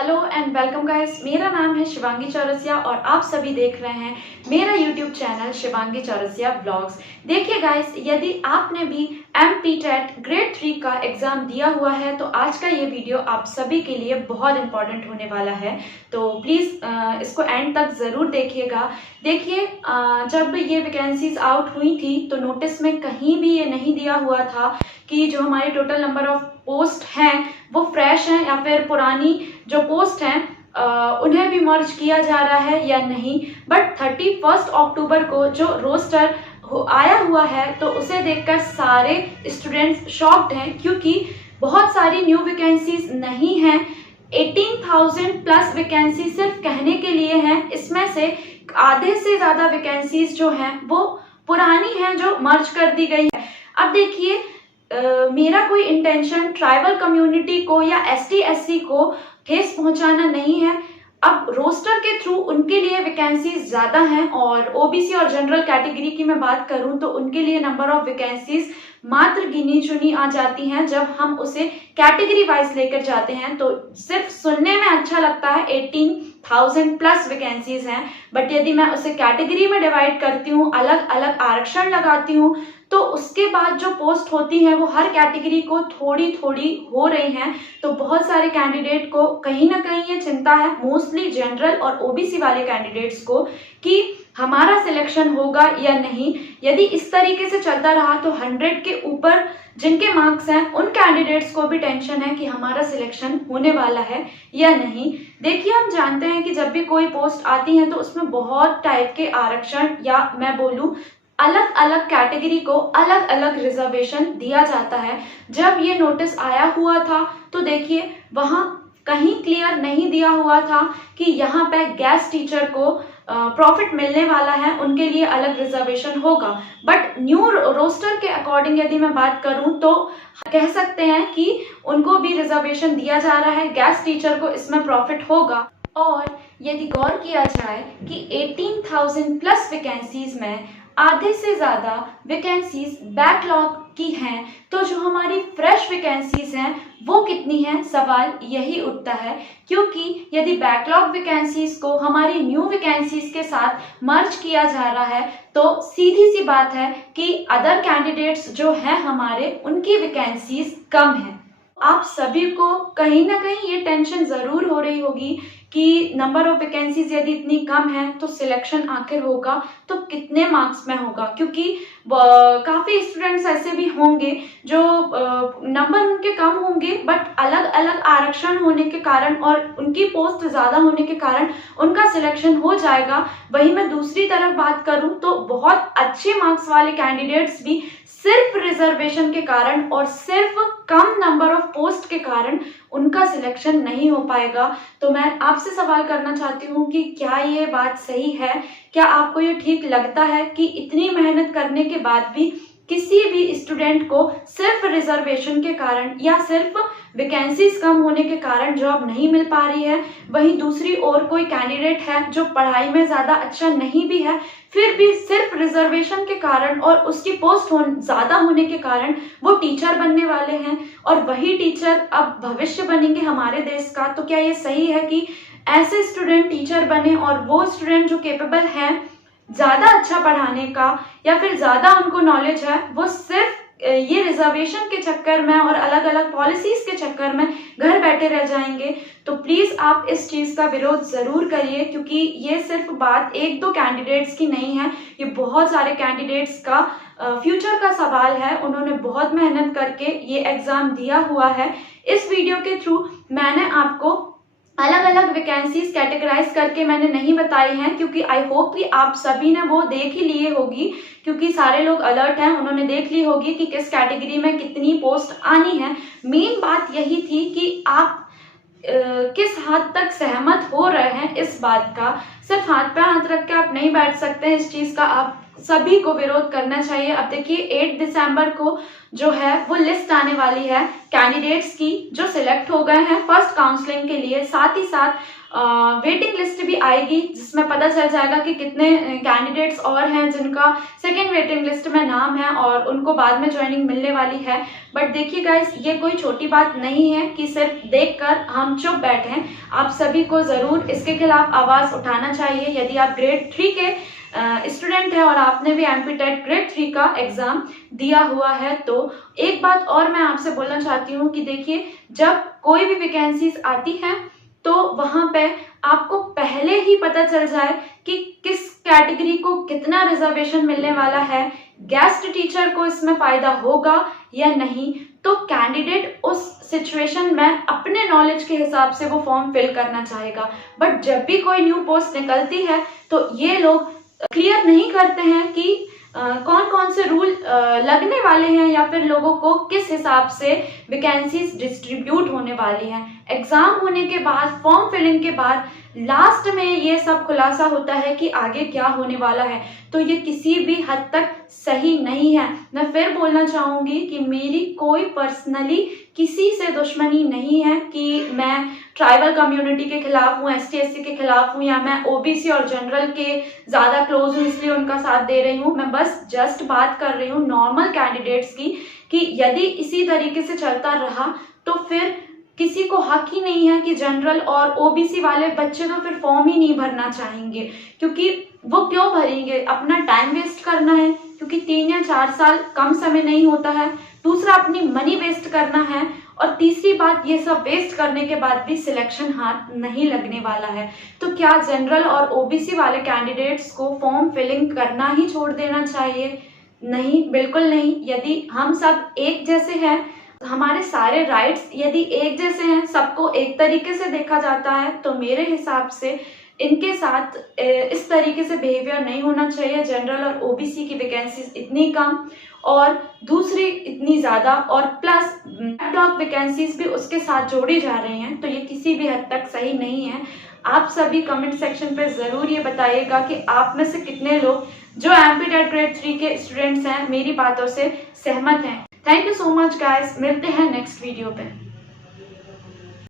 Hello and welcome guys, मेरा नाम है शिवांगी चौरसिया और आप सभी देख रहे हैं मेरा YouTube channel Shivangi Chaurasia blogs. देखिए गाइस, यदि आपने भी MPTET ग्रेड 3 का एग्जाम दिया हुआ है तो आज का ये वीडियो आप सभी के लिए बहुत इंपॉर्टेंट होने वाला है, तो प्लीज़ इसको एंड तक ज़रूर देखिएगा। देखिए, जब ये वैकेंसीज आउट हुई थी तो नोटिस में कहीं भी ये नहीं दिया हुआ था कि जो हमारे टोटल नंबर ऑफ पोस्ट हैं वो फ्रेश हैं या फिर पुरानी जो पोस्ट हैं उन्हें भी मर्ज किया जा रहा है या नहीं। बट 31 अक्टूबर को जो रोस्टर आया हुआ है तो उसे देखकर सारे स्टूडेंट्स शॉक्ड हैं, क्योंकि बहुत सारी न्यू वैकेंसीज नहीं हैं। 18,000 प्लस वैकेंसी सिर्फ कहने के लिए हैं, इसमें से आधे से ज़्यादा वैकेंसीज जो हैं वो पुरानी हैं जो मर्ज कर दी गई है। अब देखिए, मेरा कोई इंटेंशन ट्राइबल कम्युनिटी को या ST SC को ठेस पहुंचाना नहीं है। अब रोस्टर के थ्रू उनके लिए वैकेंसीज ज़्यादा हैं और OBC और जनरल कैटेगरी की मैं बात करूं तो उनके लिए नंबर ऑफ वैकेंसीज मात्र गिनी चुनी आ जाती हैं। जब हम उसे कैटेगरी वाइज लेकर जाते हैं तो सिर्फ सुनने में अच्छा लगता है 18,000 प्लस वैकेंसीज हैं, बट यदि मैं उसे कैटेगरी में डिवाइड करती हूँ, अलग अलग आरक्षण लगाती हूँ, तो उसके बाद जो पोस्ट होती है वो हर कैटेगरी को थोड़ी थोड़ी हो रही हैं। तो बहुत सारे कैंडिडेट को कहीं ना कहीं ये चिंता है, मोस्टली जनरल और OBC वाले कैंडिडेट्स को, कि हमारा सिलेक्शन होगा या नहीं। यदि इस तरीके से चलता रहा तो 100 के ऊपर जिनके मार्क्स हैं उन कैंडिडेट्स को भी टेंशन है कि हमारा सिलेक्शन होने वाला है या नहीं। देखिए, हम जानते हैं कि जब भी कोई पोस्ट आती है तो उसमें बहुत टाइप के आरक्षण या मैं बोलूँ अलग अलग कैटेगरी को अलग अलग रिजर्वेशन दिया जाता है। जब ये नोटिस आया हुआ था तो देखिए वहाँ कहीं क्लियर नहीं दिया हुआ था कि यहाँ पे गेस्ट टीचर को प्रॉफिट मिलने वाला है, उनके लिए अलग रिजर्वेशन होगा। बट न्यू रोस्टर के अकॉर्डिंग यदि मैं बात करूं तो कह सकते हैं कि उनको भी रिजर्वेशन दिया जा रहा है, गेस्ट टीचर को इसमें प्रॉफिट होगा। और यदि गौर किया जाए कि 18,000 प्लस वैकेंसीज में आधे से ज़्यादा वैकेंसीज बैकलॉग की हैं, तो जो हमारी फ्रेश वैकेंसीज हैं वो कितनी हैं, सवाल यही उठता है। क्योंकि यदि बैकलॉग वैकेंसीज को हमारी न्यू वैकेंसीज के साथ मर्ज किया जा रहा है तो सीधी सी बात है कि अदर कैंडिडेट्स जो हैं हमारे, उनकी वैकेंसीज कम हैं। आप सभी को कहीं ना कहीं ये टेंशन ज़रूर हो रही होगी कि नंबर ऑफ वैकेंसीज यदि इतनी कम है तो सिलेक्शन आखिर होगा तो कितने मार्क्स में होगा, क्योंकि काफ़ी स्टूडेंट्स ऐसे भी होंगे जो नंबर उनके कम होंगे बट अलग अलग आरक्षण होने के कारण और उनकी पोस्ट ज़्यादा होने के कारण उनका सिलेक्शन हो जाएगा। वहीं मैं दूसरी तरफ बात करूं तो बहुत अच्छे मार्क्स वाले कैंडिडेट्स भी सिर्फ रिजर्वेशन के कारण और सिर्फ कम नंबर ऑफ पोस्ट के कारण उनका सिलेक्शन नहीं हो पाएगा। तो मैं आपसे सवाल करना चाहती हूँ कि क्या ये बात सही है? क्या आपको ये ठीक लगता है कि इतनी मेहनत करने के बाद भी किसी भी स्टूडेंट को सिर्फ रिजर्वेशन के कारण या सिर्फ वैकेंसीज कम होने के कारण जॉब नहीं मिल पा रही है, वहीं दूसरी ओर कोई कैंडिडेट है जो पढ़ाई में ज़्यादा अच्छा नहीं भी है, फिर भी सिर्फ रिजर्वेशन के कारण और उसकी पोस्ट ज़्यादा होने के कारण वो टीचर बनने वाले हैं और वही टीचर अब भविष्य बनेंगे हमारे देश का। तो क्या ये सही है कि ऐसे स्टूडेंट टीचर बने और वो स्टूडेंट जो केपेबल हैं ज़्यादा अच्छा पढ़ाने का या फिर ज़्यादा उनको नॉलेज है, वो सिर्फ ये रिजर्वेशन के चक्कर में और अलग अलग पॉलिसीज के चक्कर में घर बैठे रह जाएंगे? तो प्लीज़ आप इस चीज़ का विरोध ज़रूर करिए, क्योंकि ये सिर्फ बात एक दो कैंडिडेट्स की नहीं है, ये बहुत सारे कैंडिडेट्स का फ्यूचर का सवाल है। उन्होंने बहुत मेहनत करके ये एग्ज़ाम दिया हुआ है। इस वीडियो के थ्रू मैंने आपको अलग अलग वैकेंसीज कैटेगराइज करके मैंने नहीं बताई हैं, क्योंकि आई होप कि आप सभी ने वो देख ही लिए होगी, क्योंकि सारे लोग अलर्ट हैं, उन्होंने देख ली होगी कि किस कैटेगरी में कितनी पोस्ट आनी है। मेन बात यही थी कि आप किस हद तक सहमत हो रहे हैं इस बात का। सिर्फ हाथ पे हाथ रख के आप नहीं बैठ सकते, इस चीज़ का आप सभी को विरोध करना चाहिए। अब देखिए 8 दिसंबर को जो है वो लिस्ट आने वाली है कैंडिडेट्स की जो सिलेक्ट हो गए हैं फर्स्ट काउंसलिंग के लिए। साथ ही साथ वेटिंग लिस्ट भी आएगी जिसमें पता चल जाएगा कि कितने कैंडिडेट्स और हैं जिनका सेकेंड वेटिंग लिस्ट में नाम है और उनको बाद में ज्वाइनिंग मिलने वाली है। बट देखिए गाइस, ये कोई छोटी बात नहीं है कि सिर्फ देखकर हम चुप बैठें। आप सभी को ज़रूर इसके खिलाफ आवाज़ उठाना चाहिए। यदि आप ग्रेड 3 के स्टूडेंट है और आपने भी एमपी टेट ग्रेड 3 का एग्जाम दिया हुआ है तो एक बात और मैं आपसे बोलना चाहती हूँ कि देखिए, जब कोई भी वैकेंसीज आती है तो वहां पे आपको पहले ही पता चल जाए कि किस कैटेगरी को कितना रिजर्वेशन मिलने वाला है, गेस्ट टीचर को इसमें फायदा होगा या नहीं, तो कैंडिडेट उस सिचुएशन में अपने नॉलेज के हिसाब से वो फॉर्म फिल करना चाहेगा। बट जब भी कोई न्यू पोस्ट निकलती है तो ये लोग क्लियर नहीं करते हैं कि कौन कौन से रूल लगने वाले हैं या फिर लोगों को किस हिसाब से वैकेंसीज डिस्ट्रीब्यूट होने वाली हैं। एग्जाम होने के बाद, फॉर्म फिलिंग के बाद लास्ट में ये सब खुलासा होता है कि आगे क्या होने वाला है। तो ये किसी भी हद तक सही नहीं है। मैं फिर बोलना चाहूंगी कि मेरी कोई पर्सनली किसी से दुश्मनी नहीं है कि मैं ट्राइबल कम्युनिटी के खिलाफ हूँ, एसटी एससी के खिलाफ हूँ, या मैं ओबीसी और जनरल के ज़्यादा क्लोज हूँ इसलिए उनका साथ दे रही हूँ। मैं बस जस्ट बात कर रही हूँ नॉर्मल कैंडिडेट्स की कि यदि इसी तरीके से चलता रहा तो फिर किसी को हक ही नहीं है कि जनरल और ओबीसी वाले बच्चे तो फिर फॉर्म ही नहीं भरना चाहेंगे, क्योंकि वो क्यों भरेंगे? अपना टाइम वेस्ट करना है, क्योंकि 3 या 4 साल कम समय नहीं होता है। दूसरा, अपनी मनी वेस्ट करना है, और तीसरी बात, ये सब वेस्ट करने के बाद भी सिलेक्शन हाथ नहीं लगने वाला है। तो क्या जनरल और ओबीसी वाले कैंडिडेट्स को फॉर्म फिलिंग करना ही छोड़ देना चाहिए? नहीं, बिल्कुल नहीं। यदि हम सब एक जैसे हैं, हमारे सारे राइट्स यदि एक जैसे हैं, सबको एक तरीके से देखा जाता है, तो मेरे हिसाब से इनके साथ इस तरीके से बिहेवियर नहीं होना चाहिए। जनरल और ओबीसी की वैकेंसीज इतनी कम और दूसरी इतनी ज़्यादा, और प्लस ब्लॉक वैकेंसीज भी उसके साथ जोड़ी जा रही हैं, तो ये किसी भी हद तक सही नहीं है। आप सभी कमेंट सेक्शन पे ज़रूर ये बताइएगा कि आप में से कितने लोग जो एमपी टेट ग्रेड 3 के स्टूडेंट्स हैं मेरी बातों से सहमत हैं। Thank you so much guys, मिलते हैं नेक्स्ट वीडियो पे।